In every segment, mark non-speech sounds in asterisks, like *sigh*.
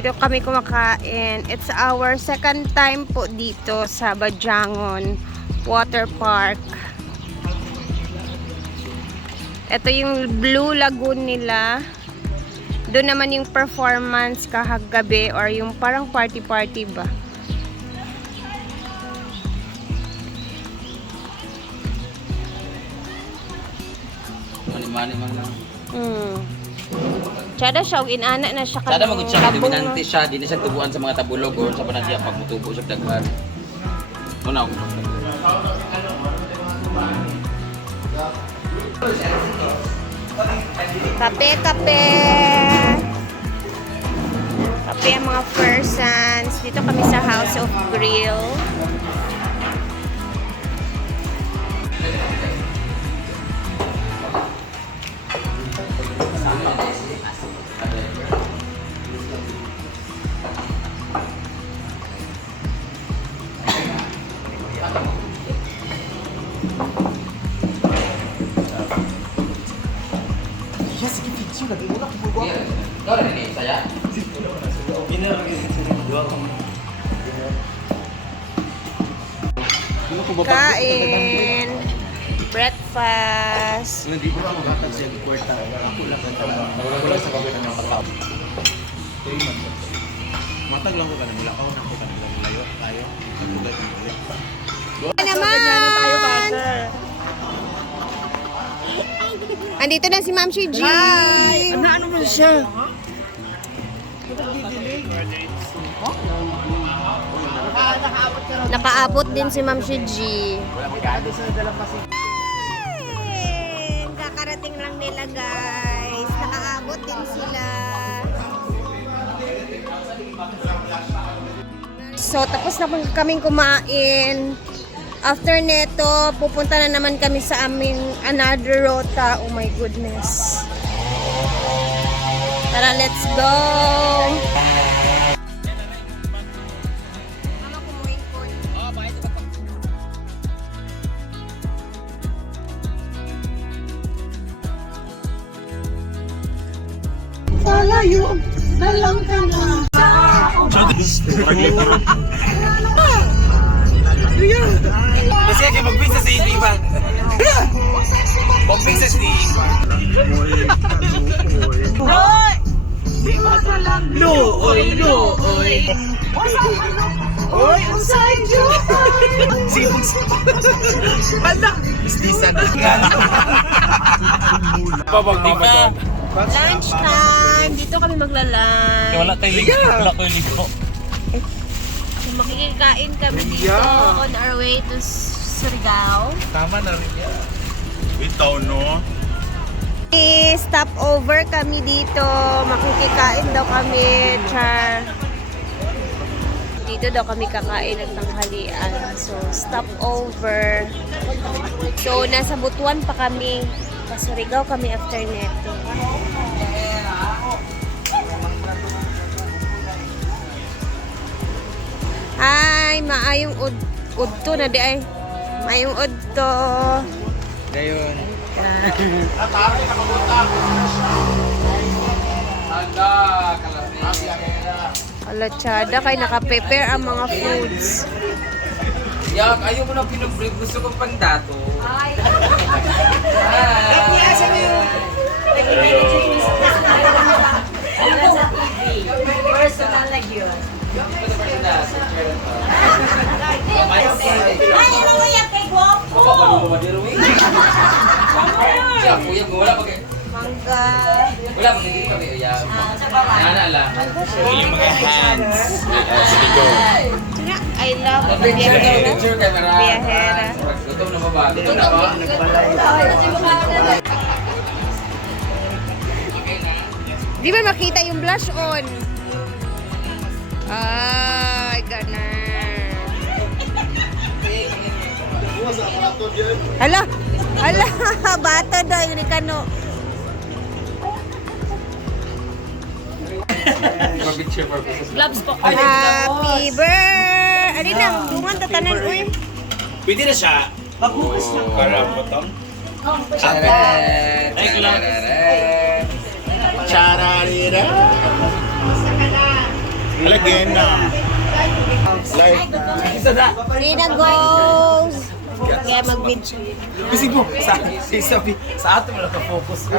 Dito kami kumakain. It's our second time po dito sa Bajangon Water Park. Ito yung Blue Lagoon nila. Doon naman yung performance kahagabi or yung parang party-party ba. Mani-mani man lang. Hmm. Tsada siya, og inana na siya Sada magud siya labong, dominante siya, di na siya tubuan sa mga tabulog or sa panan siya pag mutubo siya daghan. Una ako. Kape, kape. Kape ang mga persons. Dito kami sa House of Grill. Iya sedikit kecil lagi udah kumpul gua. Iya. Dor ini saya. Bener Dua Kain. Breakfast. Hindi ko lang magkakad siya kwarta. Ako lang ang tama. Wala sa kabila ng months. Matag lang ko ka nila. Ako na ko ka nila. Layo. Layo. Ako ka nila. Ano naman? Andito na si Ma'am Shiji. Hi! Ano ano man siya? Nakaabot din si Ma'am Shiji. Kakarating lang nila guys. Nakaabot din sila. So, tapos na kaming kumain. After neto, pupunta na naman kami sa aming another rota. Oh my goodness. Tara, let's go! Kasi kaya mag-fix sa CD ba? Mag-fix sa CD. No, oy, no, oy. Oy, usay Sibong Hala, istisan. Pabagting na. Lunch time! Dito kami magla-lunch. Wala tayong ligo. Wala ko yung ligo. So, makikikain kami dito Yeah. on our way to Surigao. Tama na rin yan. Bitaw, no? Stop over kami dito. Makikikain daw kami. Char. Dito daw kami kakain ng tanghalian. So, stop over. So, nasa Butuan pa kami. Sa Surigao kami after neto. Ay, maayong ud udto na di ay. Maayong udto. Kalasi. Alatsada kay naka-prepare ang mga foods. Yak, ayaw mo na pinubrief. Gusto kong pandato. Ay. Personal na yun. Ay, ano mo yan kay Guwapo? Siya, kuya wala. Mangga. Wala pa kay kami. Yung mga hands. Sina, I love picture camera. Di ba makita yung blush on? Ay, Hala! Hala! *laughs* Bata daw yung kano. Gloves po. Happy birthday! Adi na, bungan tatanan uy. Pwede na siya. Magbukas na. Para bottom. Thank you, Chararira. Again na. Like, Rina goes! Kaya mag-video. Kasi po, sa, sa, sa ato mo naka-focus.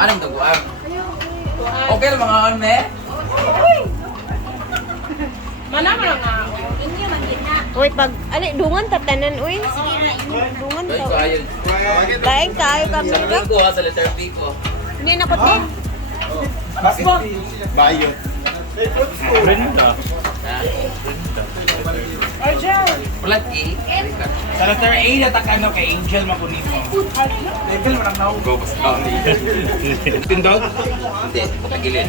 Anong daguan? Okay na mga on, eh? Uy, pag, ano, dungan tatanan, uy. Dungan kayo. Laing tayo kami Sa ba? ko ha, sa letter P ko. Hindi na ko din. bayot. Brenda. Flat A. Sa letter A, natakano kay Angel makunin mo. Angel, marang nahugaw. Basta *laughs* Tindog? Hindi, patagilin.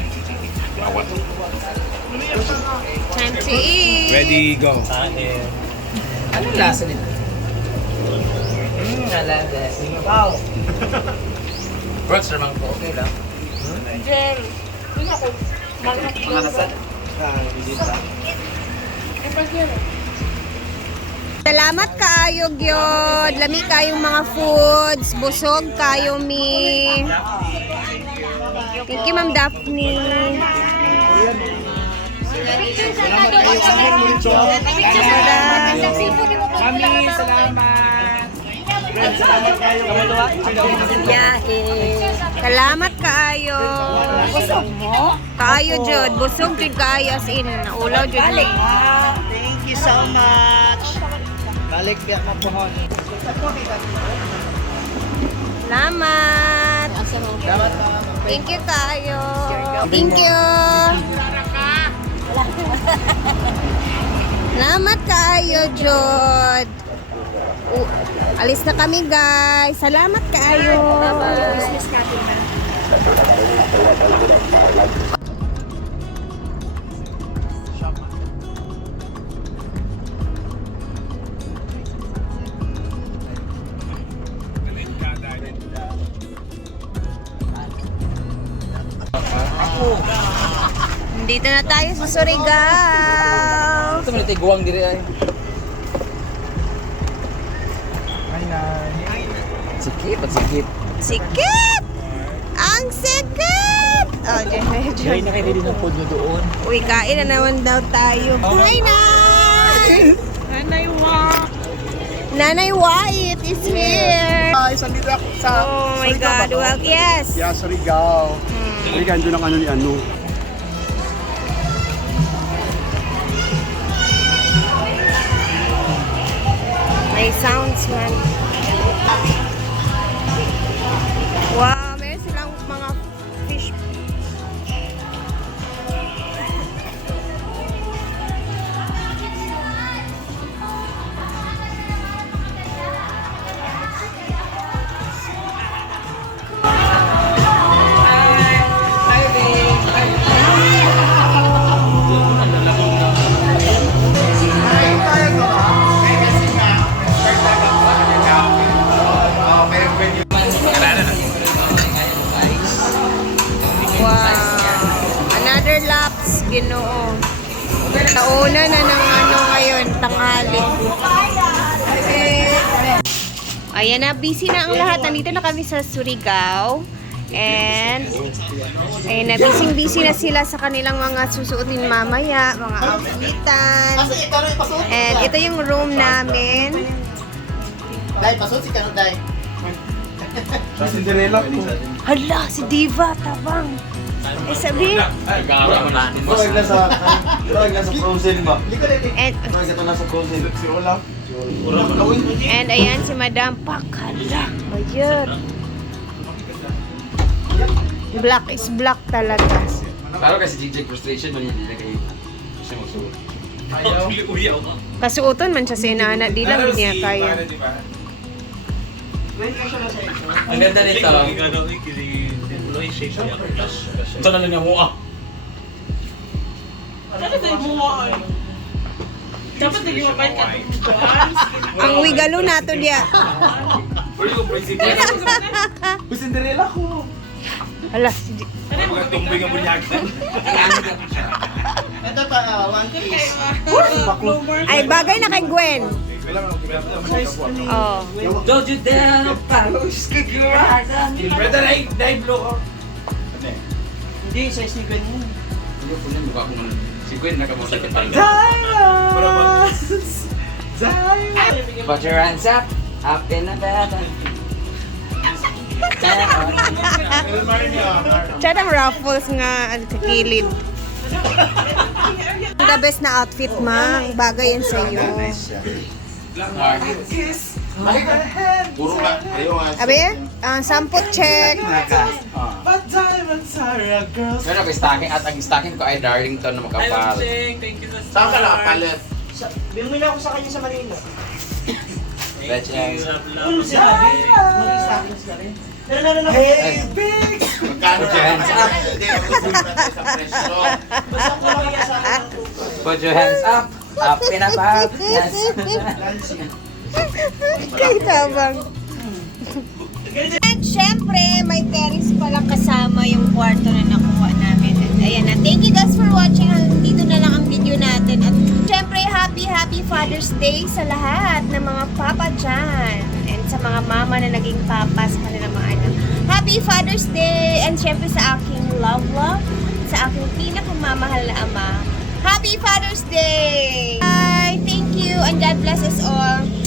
Time to eat. go. Anong lasa nito? Hmm, alaga. Wow. Brats naman ko, okay lang. Mga kasal. Salamat kaayo gyud. Lami kayong mga foods. Busog kayo mi. Thank you, Ma'am Daphne. Mami, salamat. Salamat kaayo. Busog mo? Kaayo jud. Busog jud kaayo as in. Ulaw jud. Thank you so much. Balik biyak mo pohon. Salamat. Thank you kaayo. Thank you. *laughs* Salamat kaayo, Jod. Uh, alis na kami, guys. Salamat kaayo. Dito na tayo sa Surigao. Ito mo tiguang diri ay. Sikip at sikip. Sikip! Ang sikip! Oh, dyan na dyan. na kayo din ng pod nyo doon. Uy, kain na naman daw tayo. Hi, Nay! Nanay Wa. Nanay White is here. Ay, sandito ako sa Oh my God. Well, yes. Yeah, Surigao. Surigao, doon ang ano ni ano. May sounds man. Wow, Tauna na ng ano ngayon, tanghali. Ayan na, busy na ang lahat. Nandito na kami sa Surigao. And, ayan na, busy-busy na sila sa kanilang mga susuotin mamaya, mga outfitan. And ito yung room namin. Dai, pasok si Kano, Dai. Cinderella po. Hala, si Diva, tabang. Eh, sabi. Nagawa mo natin. Tawag na sa, tawag na sa frozen ba? And, Tawag na nasa frozen. Si Olaf. and ayan si Madam Pakala. Ayun. Black is black talaga. Pero kasi DJ frustration man yun, hindi na kayo. Kasi magsuot. Kasuoton man siya si Nana, di lang niya kaya. Ang ganda nito. Saan na niya mo ah? Ang wigalo nato diya. Uy, Cinderella ko. Hala, si Di- Tumbing ang bunyag. *laughs* Ito pa, ah, one piece. Ay, bagay na kay Gwen. Oh. Don't you dare palos Brother, dai, dai, blow. Hindi, size ni Gwen mo. Hindi ko lang mukha akong si Gwen na kamusta kita. Put your hands up, up in the bed. Chat ang ruffles nga ang kakilid. The best na outfit, ma. Bagay yan sa'yo. Puro ka. Ayaw nga. Abi, ang sampot check. Pero ako stocking at ang stocking ko ay Darlington na makapal. Saan ka nakapalit? Sa- Bumili ako sa kanya sa Manila. Betches. Ano siya? Mag-stocking sila rin. Pero naroon ako. Magkano Put your hands up. Hindi, ako sumunod tayo sa presyo. Basta ko lang yung sa akin ng. Put your hands up, up in the bed. Yes. *laughs* Kita bang? At syempre, may terrace pala kasama yung kwarto na nakuha namin. Ayan na. Thank you guys for watching. Dito na lang ang video natin. At syempre, happy, happy Father's Day sa lahat ng mga papa dyan. And sa mga mama na naging papa sa kanilang mga anak. Happy Father's Day! And syempre sa aking love love, sa aking pinakamamahal na ama. Happy Father's Day! Bye! Thank you and God bless us all.